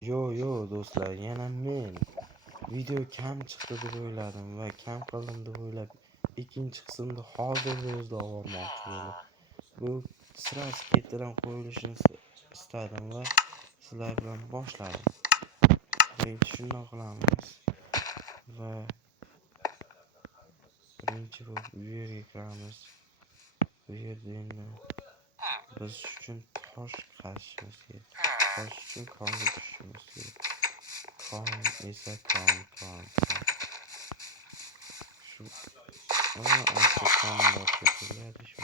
Yo do'stlar, yana men video kam chiqdi deb o'yladim va kam qildim deb o'ylab ikkinchi qismni hozirda o'zida olmoqchi bo'ldim. Bu sirasi ketidan qo'yilishini istadim va sizlar bilan boshladim. Birinchi shundoq qilamiz va birinchi bo'lib bu yerga kiramiz. Bu yerda endi biz uchun tosh qazishimiz kerak. Tosh uchun konga tushishimiz kerak. Kon esa kon. Shu ancha kon bor ketyapti shu.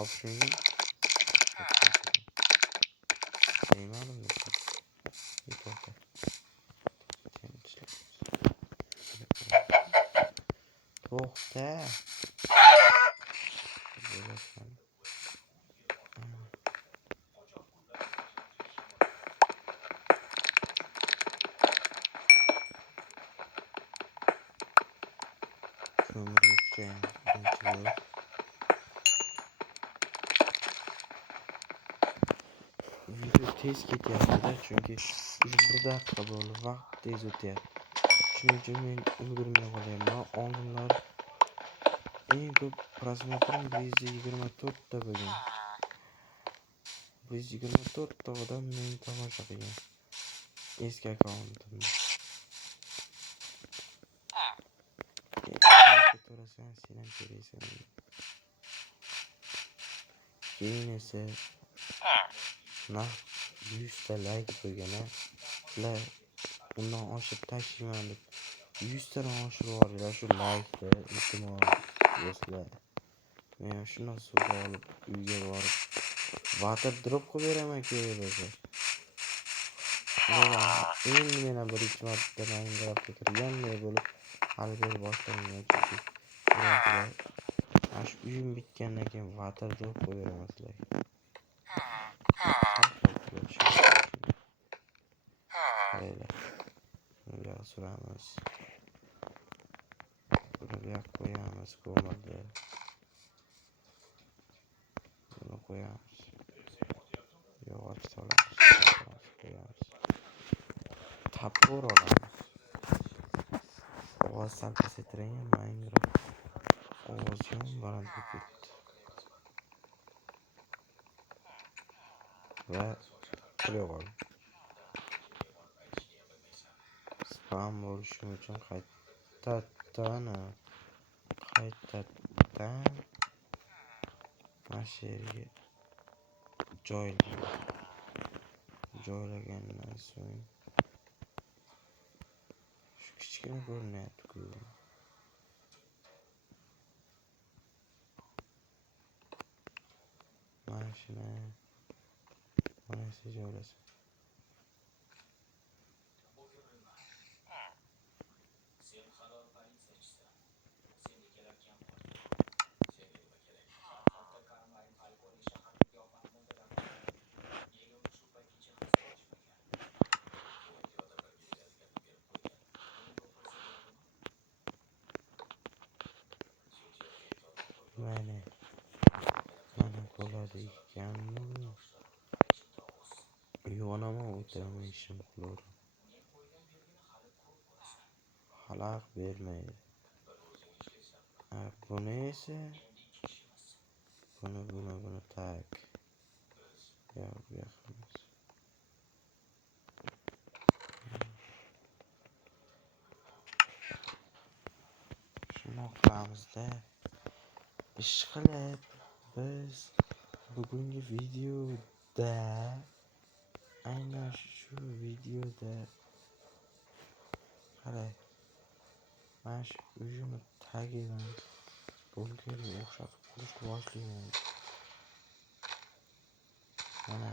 Optionga neymadim to'xta. Ko'mirlikcha birinchi bo'lib video tez ketyapti-da, chunki уже 1 daqiqa bo'ldi, vaqt tez o'tyapti. Shuning uchun men ulgurmay qolyapman. Oldinlar eng ko'p prosmotrim 124 ta bo'lgan. 124 ta odam meni tomosha qilgan. Eski akkauntimda. Keyin esa 100 ta like qo'ygan. Sizlar undan oshib tashlayman deb 100 tadan oshirib yubordilar shu like'ni, iltimos do'stlar. Men shundan suvga olib uyga borib water drop qilib beraman kerak bo'lsa. Endi meni birinchi marta Minecraftga kirganday bo'lib hali beri boshlangan chunki shu uyim bitgandan keyin water drop qilib beraman sizlarga. Qaranglar. Bunga suramiz. Buni qo'yamiz ko'mirni. Buni qo'yamiz. Yog'och solamiz. Qo'yamiz. Tapur olamiz. Ovoz sal pasaytiring, Minecraft ovozi ham baland ketdi. Va qo'yib spam bo'lishi uchun qaytadan mana shu yerga joylagandan so'ng shu kichkina ko'rinyapti-ku. Mana shuni mana shu joylasam. Mana bo'ladi ekanmi? Yonaman o'tiraman ishim qilur. Xalaq bermaydi. Buni esa buni tak. Yo'qmiz. Shuni qilamizda. Ishqilib biz bugungi videoda aynan shu videoda qarang. Mana shu uyimni tagidan bunkerga o'xshatib qurishni boshlayman. Mana.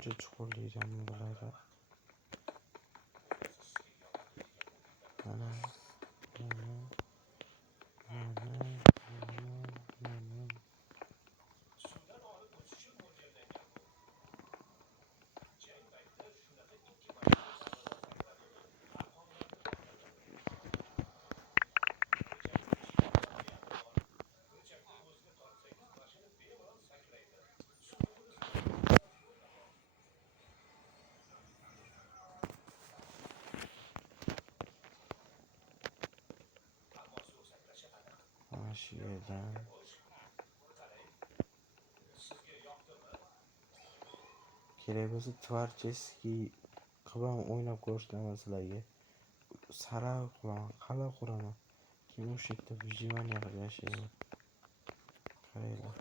Anca çukurlayacağım buraları. Ana. Ana şu yerden. Kelebesi tvarcheskiy qilib o'ynab ko'rishdan sizlarga. Saray quraman, qala quraman. Keyin o'sha yerda выживание qilib yashayman. Qaranglar.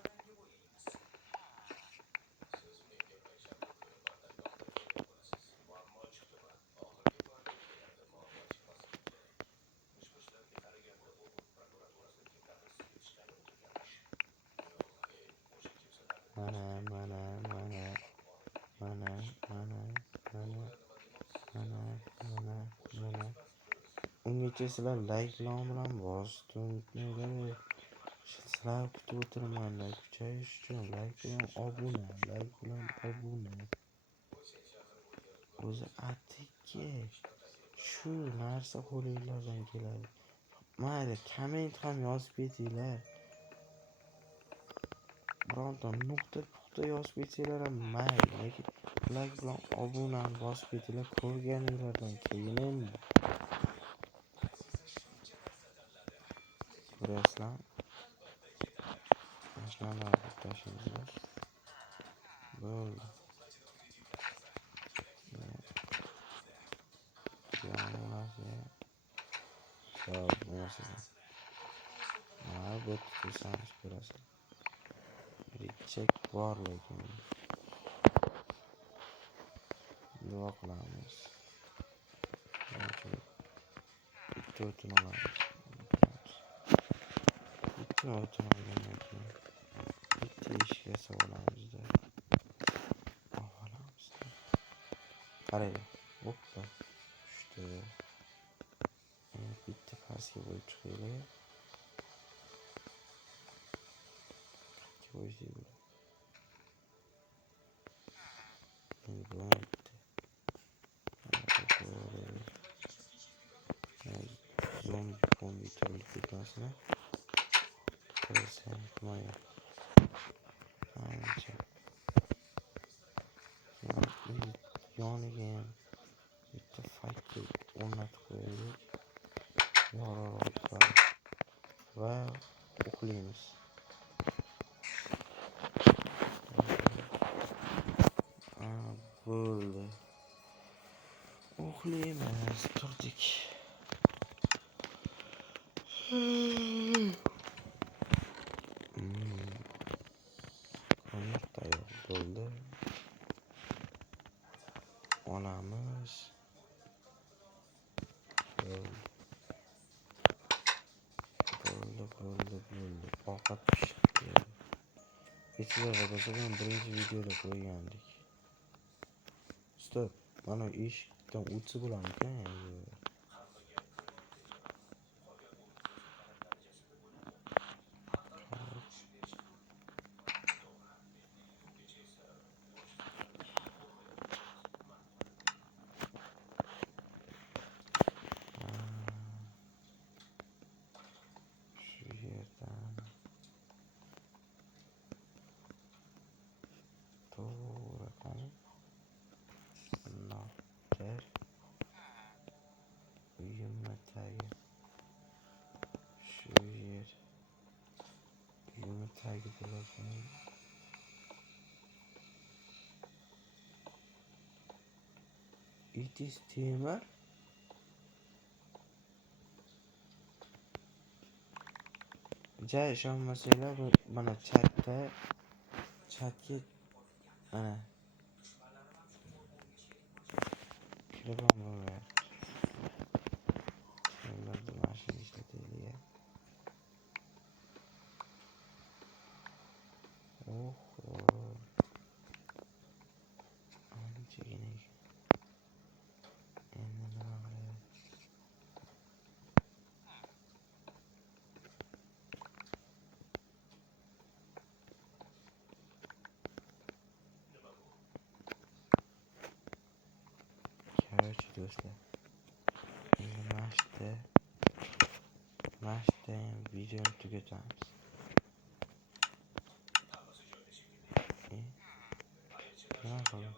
Mana mana mana mana mana mana mana mana mana. Ungacha sizlar like bilan bosib unutmanglar. Sizlar kutib o'tiraman kuchayish uchun like bilan obuna. O'zi atiki shu narsa qo'lingizdan keladi. Mayli komment ham yozib ketinglar. Bironta nuqta yozib ketsanglar ham mayli, lekin like bilan obunani bosib ketinglar. Ko'rganinglardan keyin ko'rasizlar. Mashinalarni tashlaymiz. Bo'ldi. Bu tutilsangiz ko'rasizlar. Richek bor lekin duo qilamiz. Bitta o'tin olamiz. Bitta o'tin olgandan keyin bitta eshikka solamizda. Olamiz. Qaranglar. Hoppa. Tushdi. Bitta pastga bo'lib chiqaylik. Qo'yishdik. Zombi turib ketmasmi? Qarasam himoya. Ancha. Yoniga ham bitta fakki o'rnatib qo'yaylik. Yorug'roq va uxlaymiz. Bo'ldi. Uxlaymiz, turdik. Qonaq tayyor bo'ldi. Olamiz. Bo'ldi. Ovqat pishibdi. E'tiborga bosgan birinchi videoda qo'ygandik. Stop. Mana eshikdan o'tsa bo'larmikan? It is Timur. Jay ishonmasanglar mana chatga mana kirib olmayapti. Ularni mashina ishlataylik. Chegini. Endi nima qilay? Короче, do'stlar, endi mana shu videoni tugatamiz. Nima qildim?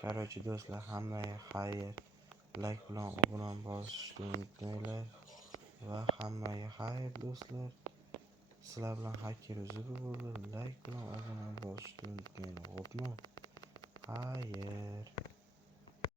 Короче, do'stlar, hammaga xayr. Like bilan obuna bosishni unutmanglar va hammaga xayr do'stlar. Sizlar bilan Hacker Zuru bo'ldi. Like bilan obuna bosishni unutmanglar. Xo'pmi? Xayr.